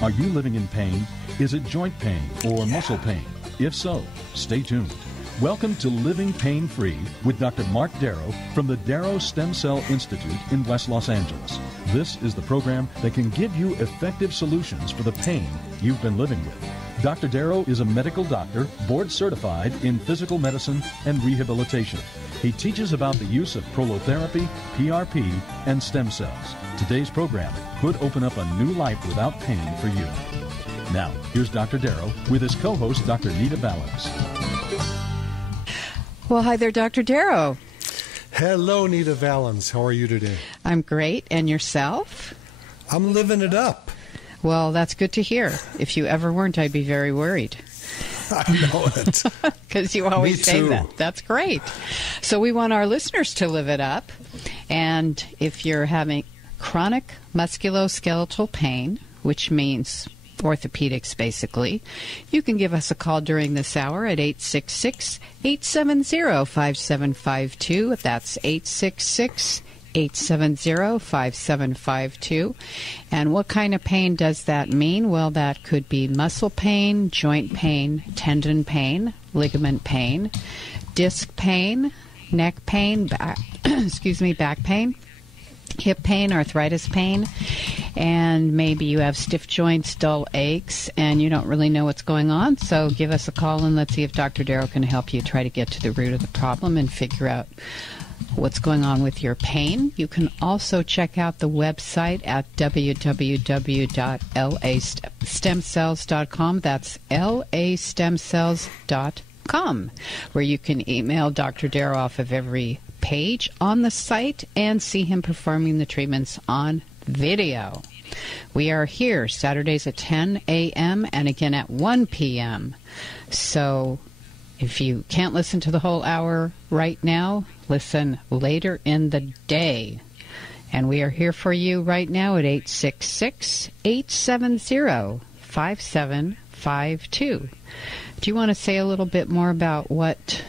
Are you living in pain? Is it joint pain or muscle pain? If so, stay tuned. Welcome to Living Pain Free with Dr. Marc Darrow from the Darrow Stem Cell Institute in West Los Angeles. This is the program that can give you effective solutions for the pain you've been living with. Dr. Darrow is a medical doctor, board certified in physical medicine and rehabilitation. He teaches about the use of prolotherapy, PRP, and stem cells. Today's program could open up a new life without pain for you. Now, here's Dr. Darrow with his co-host, Dr. Nita Valens. Well, hi there, Dr. Darrow. Hello, Nita Valens. How are you today? I'm great. And yourself? I'm living it up. Well, that's good to hear. If you ever weren't, I'd be very worried. I know it. Because you always say that. That's great. So we want our listeners to live it up. And if you're having chronic musculoskeletal pain, which means orthopedics, basically, you can give us a call during this hour at 866-870-5752. That's 866-870-5752. And what kind of pain does that mean? Well, that could be muscle pain, joint pain, tendon pain, ligament pain, disc pain, neck pain, back pain, hip pain, arthritis pain, and maybe you have stiff joints, dull aches, and you don't really know what's going on. So give us a call and let's see if Dr. Darrow can help you try to get to the root of the problem and figure out what's going on with your pain. You can also check out the website at www.lastemcells.com. That's lastemcells.com, where you can email Dr. Darrow off of every page on the site and see him performing the treatments on video. We are here Saturdays at 10 a.m. and again at 1 p.m. So if you can't listen to the whole hour right now, listen later in the day. And we are here for you right now at 866-870-5752. Do you want to say a little bit more about what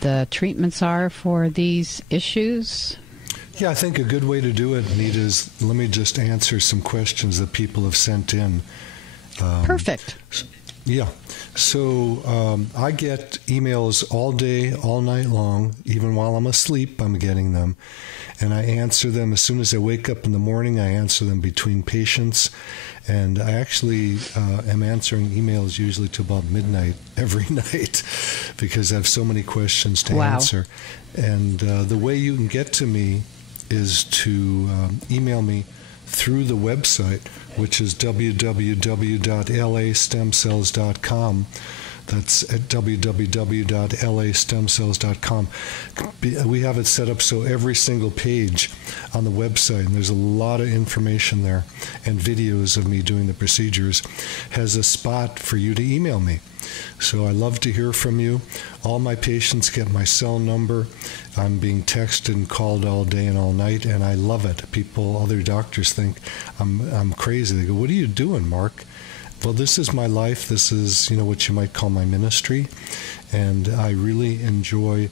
the treatments are for these issues? Yeah, I think a good way to do it, Nita, is let me just answer some questions that people have sent in. Perfect. Yeah. So I get emails all day, all night long. Even while I'm asleep, I'm getting them. And I answer them as soon as I wake up in the morning. I answer them between patients. And I actually am answering emails usually to about midnight every night because I have so many questions to answer. And the way you can get to me is to email me through the website, which is www.lastemcells.com. That's at www.lastemcells.com. We have it set up so every single page on the website, and there's a lot of information there, and videos of me doing the procedures, has a spot for you to email me. So I love to hear from you. All my patients get my cell number. I'm being texted and called all day and all night, and I love it. Other doctors think I'm crazy. They go, "What are you doing, Mark?" Well, this is my life. This is, what you might call my ministry. And I really enjoy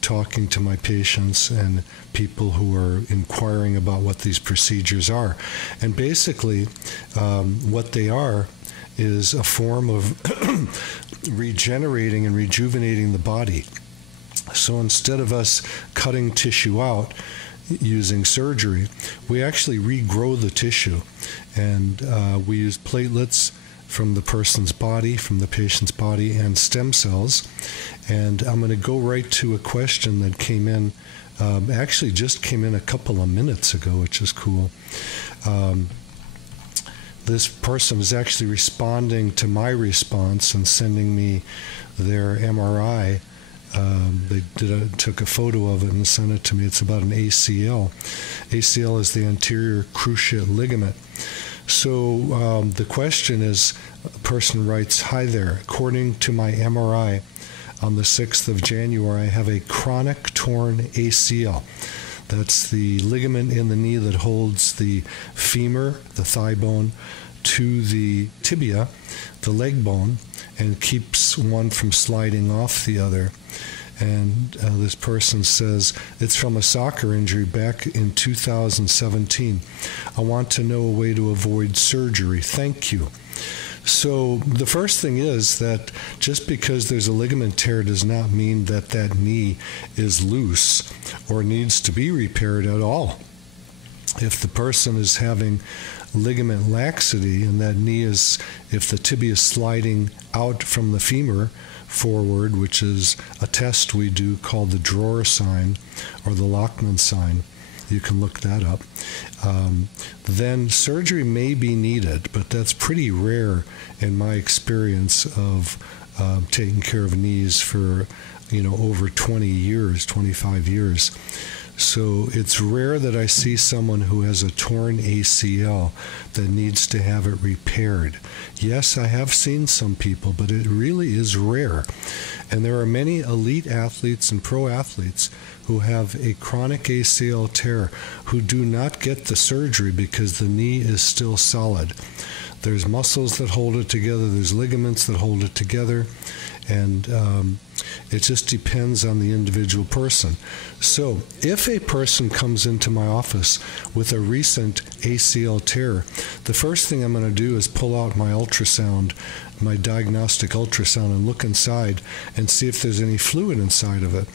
talking to my patients and people who are inquiring about what these procedures are. And basically, what they are is a form of regenerating and rejuvenating the body. So instead of us cutting tissue out using surgery, we actually regrow the tissue. And we use platelets from the person's body, from the patient's body, and stem cells. And I'm going to go right to a question that came in, actually just came in a couple of minutes ago, which is cool. This person is actually responding to my response and sending me their MRI. They took a photo of it and sent it to me. It's about an ACL. ACL is the anterior cruciate ligament. So the question is, a person writes, "Hi there. According to my MRI on the 6th of January, I have a chronic torn ACL." That's the ligament in the knee that holds the femur, the thigh bone, to the tibia, the leg bone, and keeps one from sliding off the other. And this person says, it's from a soccer injury back in 2017. I want to know a way to avoid surgery. Thank you. So the first thing is that just because there's a ligament tear does not mean that that knee is loose or needs to be repaired at all. If the person is having ligament laxity and that knee is, if the tibia is sliding out from the femur forward, which is a test we do called the drawer sign or the Lachman sign, you can look that up, then surgery may be needed, but that's pretty rare in my experience of taking care of knees for, over 20 years, 25 years. So it's rare that I see someone who has a torn ACL that needs to have it repaired. Yes, I have seen some people, but it really is rare. And there are many elite athletes and pro athletes who have a chronic ACL tear who do not get the surgery because the knee is still solid. There's muscles that hold it together, there's ligaments that hold it together, and it just depends on the individual person. So if a person comes into my office with a recent ACL tear, the first thing I'm going to do is pull out my ultrasound, my diagnostic ultrasound, and look inside and see if there's any fluid inside of it.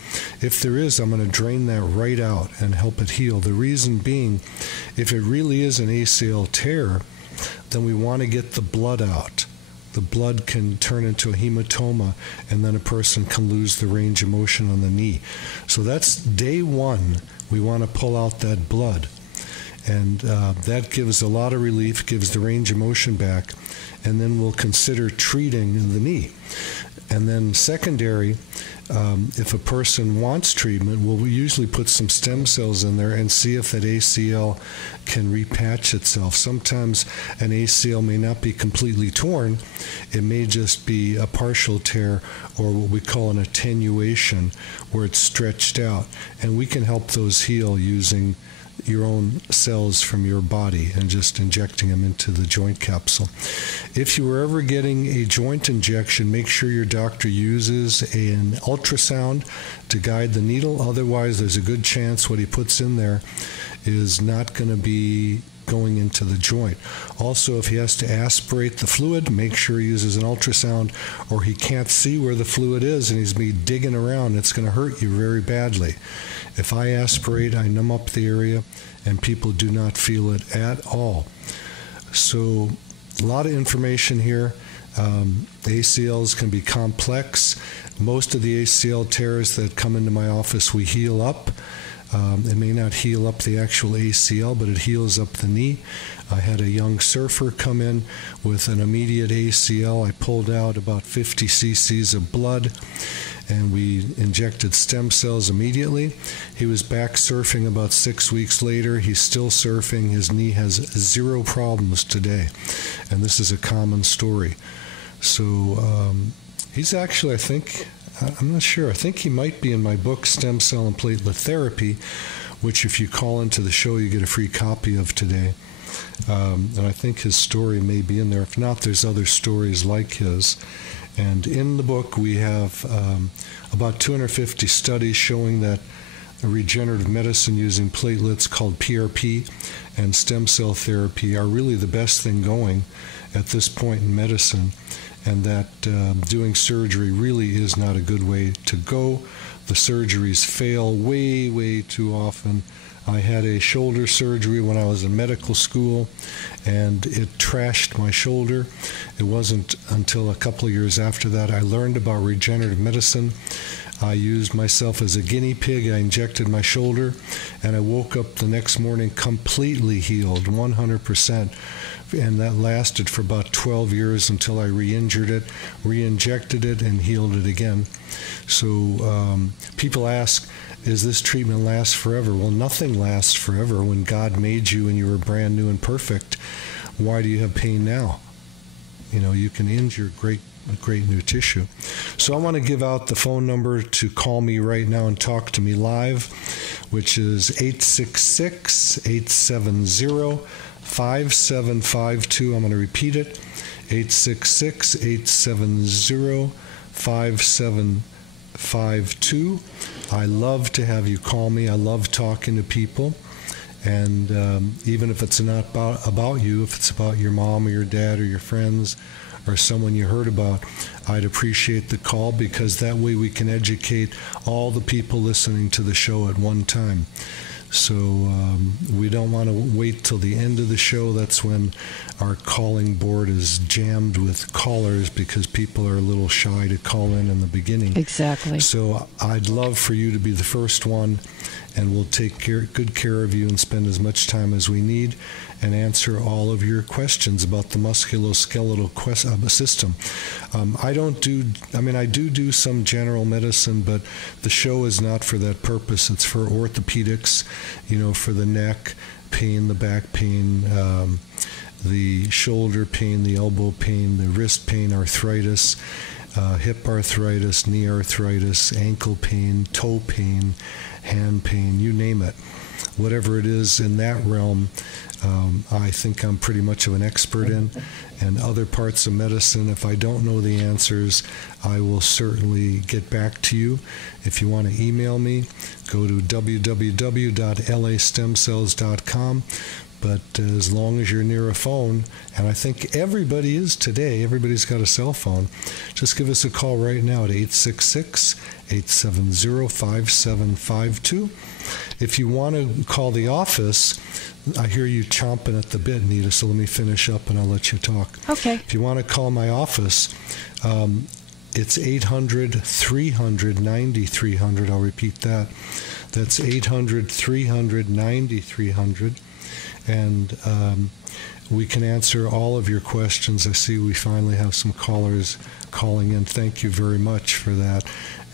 If there is, I'm going to drain that right out and help it heal. The reason being, if it really is an ACL tear, then we want to get the blood out. The blood can turn into a hematoma, and then a person can lose the range of motion on the knee. So that's day one. We want to pull out that blood. And that gives a lot of relief, gives the range of motion back, and then we'll consider treating the knee. And then secondary, if a person wants treatment, we'll usually put some stem cells in there and see if that ACL can repatch itself. Sometimes an ACL may not be completely torn. It may just be a partial tear, or what we call an attenuation, where it's stretched out. And we can help those heal using your own cells from your body and just injecting them into the joint capsule. If you were ever getting a joint injection, make sure your doctor uses an ultrasound to guide the needle. Otherwise, there's a good chance what he puts in there is not going to be going into the joint. Also, if he has to aspirate the fluid, make sure he uses an ultrasound, or he can't see where the fluid is and he's be digging around. It's going to hurt you very badly. If I aspirate, I numb up the area, and people do not feel it at all. So a lot of information here. ACLs can be complex. Most of the ACL tears that come into my office, we heal up. It may not heal up the actual ACL, but it heals up the knee. I had a young surfer come in with an immediate ACL. I pulled out about 50 cc's of blood, and we injected stem cells immediately. He was back surfing about 6 weeks later. He's still surfing. His knee has zero problems today, and this is a common story. So he's actually, I think, I'm not sure, I think he might be in my book, Stem Cell and Platelet Therapy, which if you call into the show, you get a free copy of today. And I think his story may be in there. If not, there's other stories like his. And in the book, we have about 250 studies showing that regenerative medicine using platelets called PRP and stem cell therapy are really the best thing going at this point in medicine, and that doing surgery really is not a good way to go. The surgeries fail way, way too often. I had a shoulder surgery when I was in medical school, and it trashed my shoulder. It wasn't until a couple of years after that I learned about regenerative medicine. I used myself as a guinea pig. I injected my shoulder, and I woke up the next morning completely healed, 100%. And that lasted for about 12 years until I re-injured it, re-injected it, and healed it again. So people ask, is this treatment last forever? Well, nothing lasts forever. When God made you and you were brand new and perfect, why do you have pain now? You know, you can injure great new tissue. So I want to give out the phone number to call me right now and talk to me live, which is 866-870-5752. I'm going to repeat it, 866-870-5752. 1752. I love to have you call me. I love talking to people. And even if it's not about you, if it's about your mom or your dad or your friends or someone you heard about, I'd appreciate the call, because that way we can educate all the people listening to the show at one time. So we don't want to wait till the end of the show. That's when our calling board is jammed with callers, because people are a little shy to call in the beginning. Exactly. So I'd love for you to be the first one, and we'll take good care of you and spend as much time as we need and answer all of your questions about the musculoskeletal system. I do some general medicine, but the show is not for that purpose. It's for orthopedics, for the neck pain, the back pain, the shoulder pain, the elbow pain, the wrist pain, arthritis, hip arthritis, knee arthritis, ankle pain, toe pain, hand pain, you name it. Whatever it is in that realm, I think I'm pretty much of an expert in. And other parts of medicine, if I don't know the answers, I will certainly get back to you. If you want to email me, go to www.lastemcells.com. But as long as you're near a phone, and I think everybody is today, everybody's got a cell phone, just give us a call right now at 866-870-5752. If you want to call the office, I hear you chomping at the bit, Nita, so let me finish up and I'll let you talk. Okay. If you want to call my office, it's 800-300-9300. I'll repeat that. That's 800-300-9300. And we can answer all of your questions. I see we finally have some callers calling in. Thank you very much for that.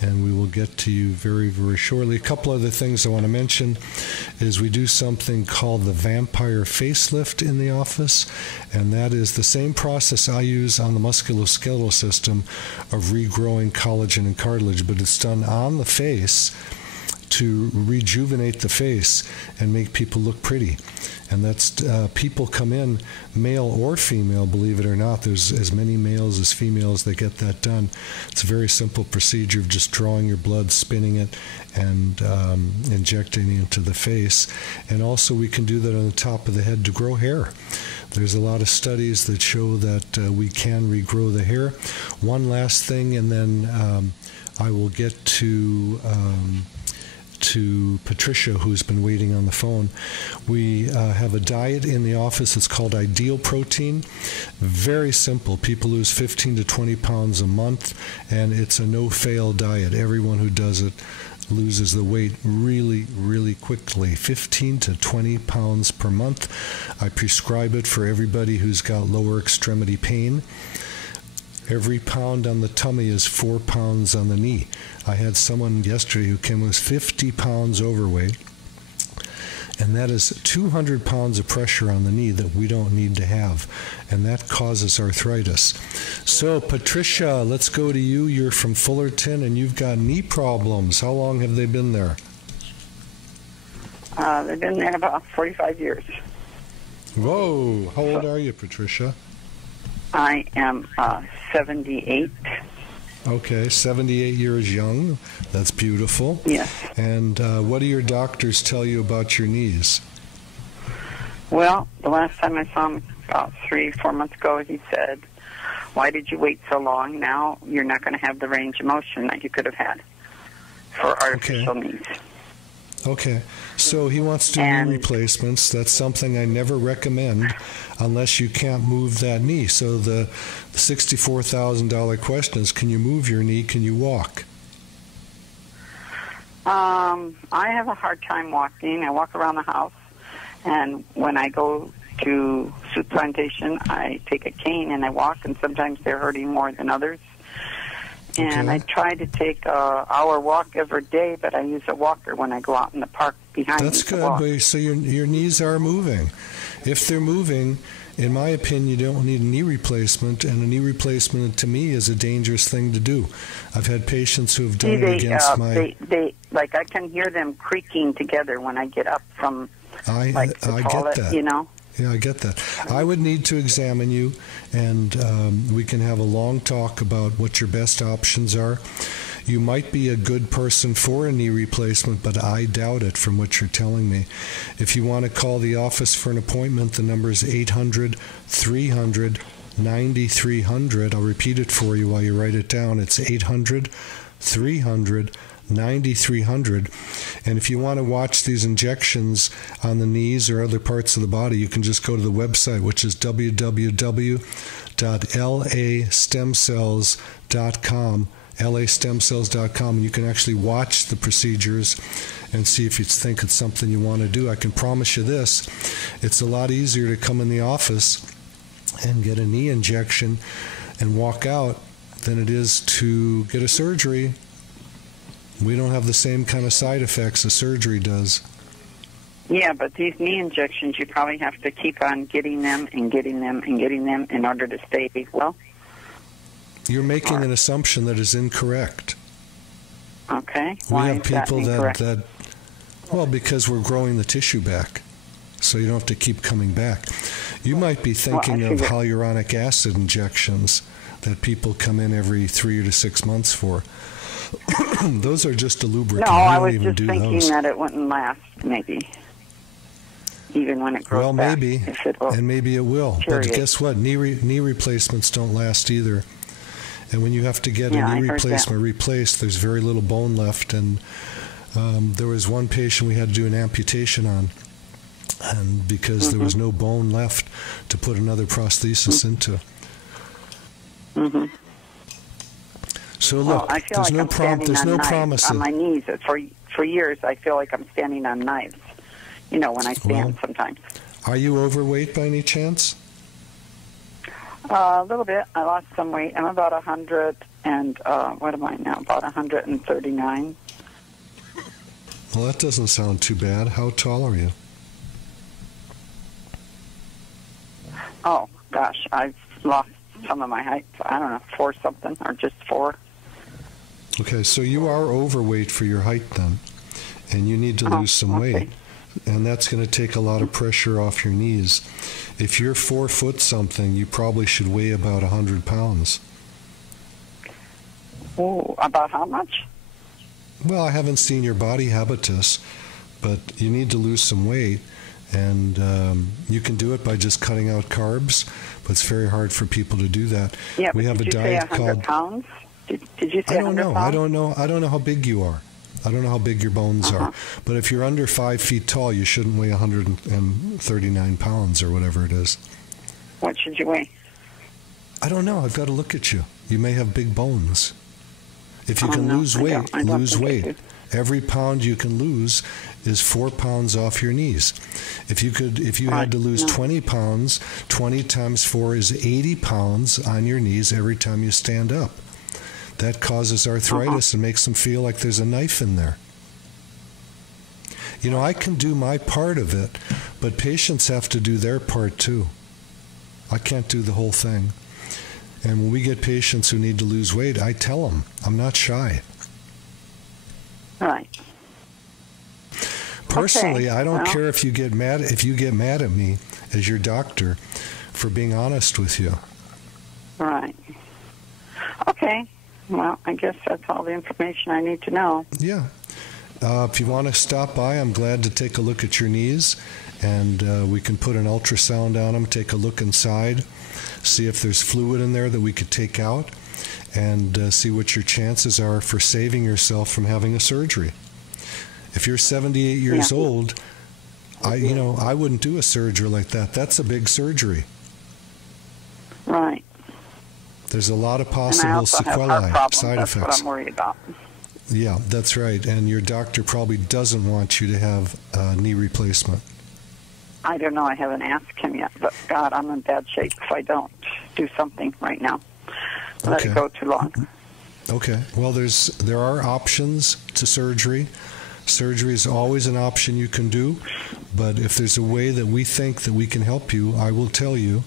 And we will get to you very, very shortly. A couple other things I want to mention is we do something called the vampire facelift in the office, and that is the same process I use on the musculoskeletal system of regrowing collagen and cartilage, but it's done on the face to rejuvenate the face and make people look pretty. And that's people come in, male or female, believe it or not. There's as many males as females that get that done. It's a very simple procedure of just drawing your blood, spinning it, and injecting it into the face. And also we can do that on the top of the head to grow hair. There's a lot of studies that show that we can regrow the hair. One last thing, and then I will get to Patricia, who's been waiting on the phone. We have a diet in the office. It's called Ideal Protein. Very simple. People lose 15 to 20 pounds a month, and it's a no-fail diet. Everyone who does it loses the weight really, really quickly. 15 to 20 pounds per month. I prescribe it for everybody who's got lower extremity pain. Every pound on the tummy is 4 pounds on the knee. I had someone yesterday who came with 50 pounds overweight, and that is 200 pounds of pressure on the knee that we don't need to have, and that causes arthritis. So, Patricia, let's go to you. You're from Fullerton, and you've got knee problems. How long have they been there? They've been there about 45 years. Whoa! How old are you, Patricia? I am 78. Okay, 78 years young. That's beautiful. Yes. And what do your doctors tell you about your knees? Well, the last time I saw him about 3-4 months ago, he said, "Why did you wait so long? Now you're not going to have the range of motion that you could have had for artificial knees." Okay. So he wants to do knee replacements. That's something I never recommend unless you can't move that knee. So the $64,000 question is, can you move your knee? Can you walk? I have a hard time walking. I walk around the house, and when I go to Soup Plantation, I take a cane and I walk, and sometimes they're hurting more than others. And I try to take an hour walk every day, but I use a walker when I go out in the park behind me. That's good, but so your knees are moving. If they're moving, in my opinion, you don't need a knee replacement, and a knee replacement to me is a dangerous thing to do. I've had patients who have done it against my... I can hear them creaking together when I get up from I get that. You know? Yeah, I get that. I would need to examine you, and we can have a long talk about what your best options are. You might be a good person for a knee replacement, but I doubt it from what you're telling me. If you want to call the office for an appointment, the number is 800-300-9300. I'll repeat it for you while you write it down. It's 800-300-9300. And if you want to watch these injections on the knees or other parts of the body, you can just go to the website, which is www.lastemcells.com, lastemcells.com, and you can actually watch the procedures and see if you think it's something you want to do. I can promise you this, it's a lot easier to come in the office and get a knee injection and walk out than it is to get a surgery. We don't have the same kind of side effects as surgery does. Yeah, but these knee injections, you probably have to keep on getting them and getting them and getting them in order to stay well. You're making an assumption that is incorrect. Okay. Why is that incorrect? Well, because we're growing the tissue back, so you don't have to keep coming back. You might be thinking of hyaluronic acid injections that people come in every 3 to 6 months for. Those are just a lubricant. No, I was just thinking that it wouldn't last, maybe. Even when it grows back. Well, maybe, and maybe it will. But guess what? Knee replacements don't last either. And when you have to get a knee replacement replaced, there's very little bone left. And there was one patient we had to do an amputation on, and because there was no bone left to put another prosthesis into. Mm-hmm. So look, there's no promise. On my knees, for years, I feel like I'm standing on knives. You know, when I stand sometimes. Are you overweight by any chance? A little bit. I lost some weight. I'm about 100 and what am I now? About 139. Well, that doesn't sound too bad. How tall are you? Oh gosh, I've lost some of my height. I don't know, 4 something or just 4. Okay, so you are overweight for your height then, and you need to lose some weight. And that's going to take a lot of pressure off your knees. If you're 4 foot something, you probably should weigh about 100 pounds. Oh, about how much? Well, I haven't seen your body habitus, but you need to lose some weight. And you can do it by just cutting out carbs, but it's very hard for people to do that. Yeah, we have a diet called. Pounds? Did you say 100 pounds? I don't know how big you are. I don't know how big your bones are. But if you're under 5 feet tall, you shouldn't weigh 139 pounds or whatever it is. What should you weigh? I don't know. I've got to look at you. You may have big bones. If you can lose weight, lose weight. Every pound you can lose is 4 pounds off your knees. If you had to lose 20 pounds, 20 times 4 is 80 pounds on your knees every time you stand up. That causes arthritis and makes them feel like there's a knife in there. You know, I can do my part of it, but patients have to do their part too. I can't do the whole thing. And when we get patients who need to lose weight, I tell them. I'm not shy. Right. Personally, I don't care if you get mad at me as your doctor for being honest with you. Right. Okay. Well, I guess that's all the information I need to know. Yeah. If you want to stop by, I'm glad to take a look at your knees, and we can put an ultrasound on them, take a look inside, see if there's fluid in there that we could take out, and see what your chances are for saving yourself from having a surgery. If you're 78 years old, I wouldn't do a surgery like that. That's a big surgery. Right. There's a lot of possible sequelae, side effects. That's what I'm worried about. Yeah, that's right. And your doctor probably doesn't want you to have a knee replacement. I don't know. I haven't asked him yet. But, God, I'm in bad shape if I don't do something right now. Let it go too long. Okay. Well, there are options to surgery. Surgery is always an option you can do. But if there's a way that we think that we can help you, I will tell you.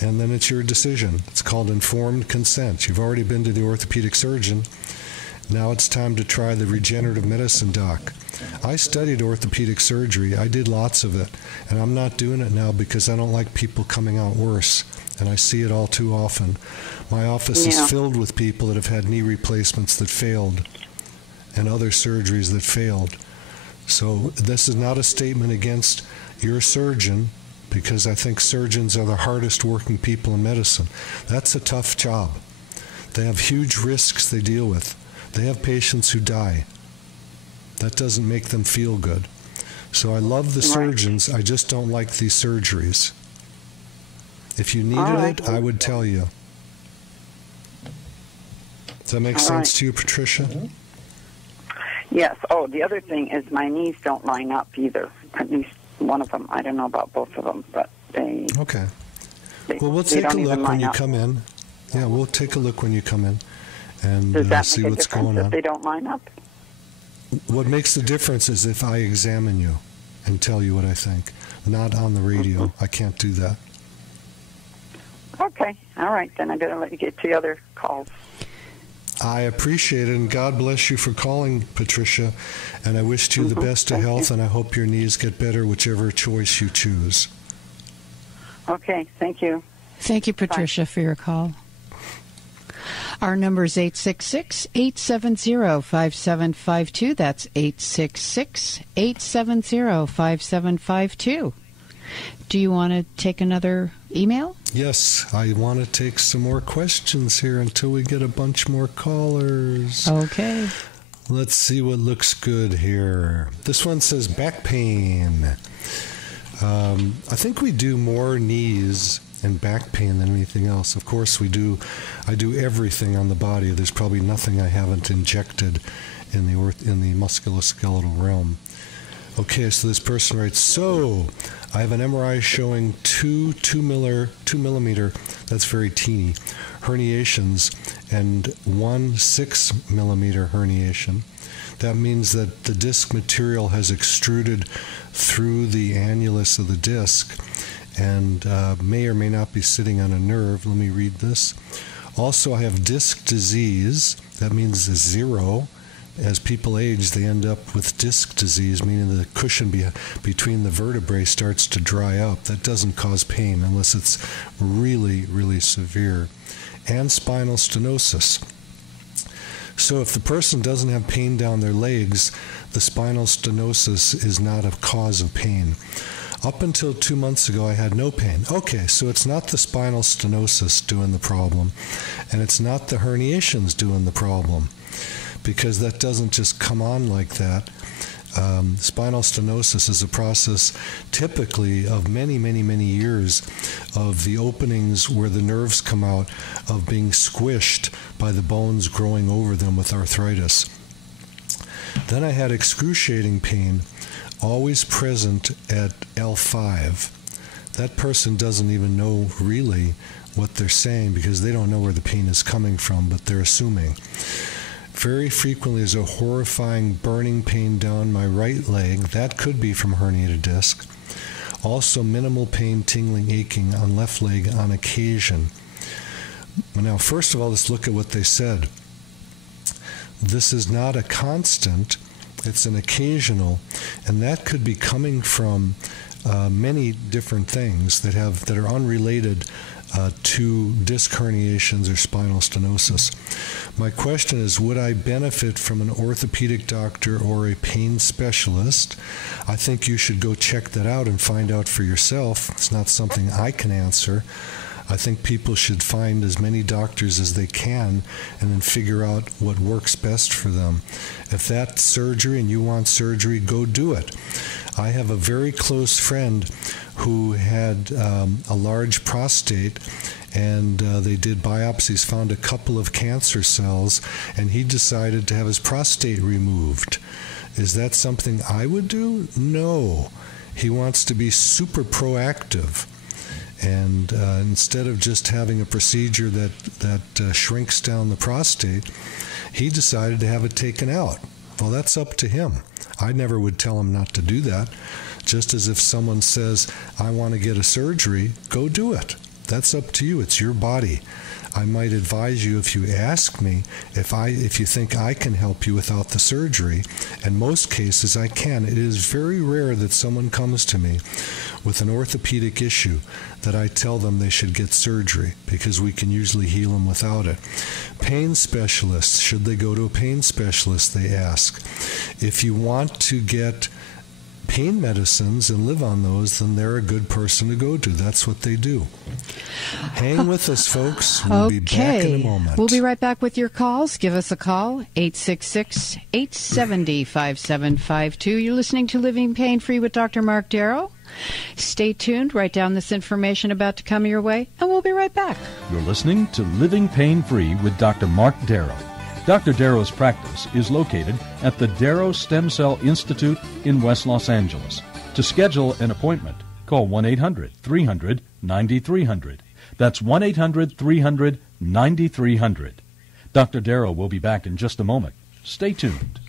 And then it's your decision. It's called informed consent. You've already been to the orthopedic surgeon. Now it's time to try the regenerative medicine doc. I studied orthopedic surgery. I did lots of it. And I'm not doing it now because I don't like people coming out worse. and I see it all too often. My office is filled with people that have had knee replacements that failed and other surgeries that failed. So this is not a statement against your surgeon, because I think surgeons are the hardest working people in medicine. That's a tough job. They have huge risks they deal with. They have patients who die. That doesn't make them feel good. So I love the surgeons. I just don't like these surgeries. If you needed it, I would tell you. Does that make sense to you, Patricia? Yes. Oh, the other thing is my knees don't line up either. At least one of them. I don't know about both of them, but they... Okay. Well, we'll take a look when you come in. Yeah, we'll take a look when you come in and see what's going on. If they don't line up? What makes the difference is if I examine you and tell you what I think. Not on the radio. I can't do that. Okay. All right. Then I'm going to let you get to the other calls. I appreciate it, and God bless you for calling, Patricia. And I wish you the best of health, and I hope your knees get better, whichever choice you choose. Okay. Thank you. Thank you, Patricia, for your call. Our number is 866-870-5752. That's 866-870-5752. Do you want to take another email? Yes, I want to take some more questions here until we get a bunch more callers. Okay. Let's see what looks good here. This one says back pain. I think we do more knees and back pain than anything else. Of course, we do. I do everything on the body. There's probably nothing I haven't injected in the musculoskeletal realm. Okay, so this person writes, so I have an MRI showing two millimeter, that's very teeny, herniations, and 1 6 millimeter herniation. That means that the disc material has extruded through the annulus of the disc and may or may not be sitting on a nerve. Let me read this. Also, I have disc disease. That means 0. As people age, they end up with disc disease, meaning the cushion between the vertebrae starts to dry up. That doesn't cause pain unless it's really, really severe. And spinal stenosis. So if the person doesn't have pain down their legs, the spinal stenosis is not a cause of pain. Up until 2 months ago, I had no pain. Okay, so it's not the spinal stenosis doing the problem, and it's not the herniations doing the problem, because that doesn't just come on like that. Spinal stenosis is a process typically of many, many, many years of the openings where the nerves come out of being squished by the bones growing over them with arthritis. Then I had excruciating pain, always present at L5. That person doesn't even know really what they're saying because they don't know where the pain is coming from, but they're assuming. Very frequently is a horrifying burning pain down my right leg. That could be from herniated disc. Also minimal pain, tingling, aching on left leg on occasion. Now, first of all, let's look at what they said. This is not a constant. It's an occasional, and that could be coming from many different things that are unrelated to disc herniations or spinal stenosis. My question is, would I benefit from an orthopedic doctor or a pain specialist? I think you should go check that out and find out for yourself. It's not something I can answer. I think people should find as many doctors as they can and then figure out what works best for them. If that's surgery and you want surgery, go do it. I have a very close friend who had a large prostate, and they did biopsies, found a couple of cancer cells, and he decided to have his prostate removed. Is that something I would do? No. He wants to be super proactive. And instead of just having a procedure that shrinks down the prostate, he decided to have it taken out. Well, that's up to him. I never would tell him not to do that. Just as if someone says, I want to get a surgery, go do it. That's up to you. It's your body. I might advise you, if you ask me, if you think I can help you without the surgery. In most cases, I can. It is very rare that someone comes to me with an orthopedic issue that I tell them they should get surgery, because we can usually heal them without it. Pain specialists, should they go to a pain specialist, they ask. If you want to get pain medicines and live on those, then they're a good person to go to. That's what they do. Hang with us, folks. We'll be back in a moment. We'll be right back with your calls. Give us a call, 866-870-5752. You're listening to Living Pain Free with Dr. Marc Darrow. Stay tuned. Write down this information about to come your way, and we'll be right back. You're listening to Living Pain Free with Dr. Marc Darrow. Dr. Darrow's practice is located at the Darrow Stem Cell Institute in West Los Angeles. To schedule an appointment, call 1-800-300-9300. That's 1-800-300-9300. Dr. Darrow will be back in just a moment. Stay tuned.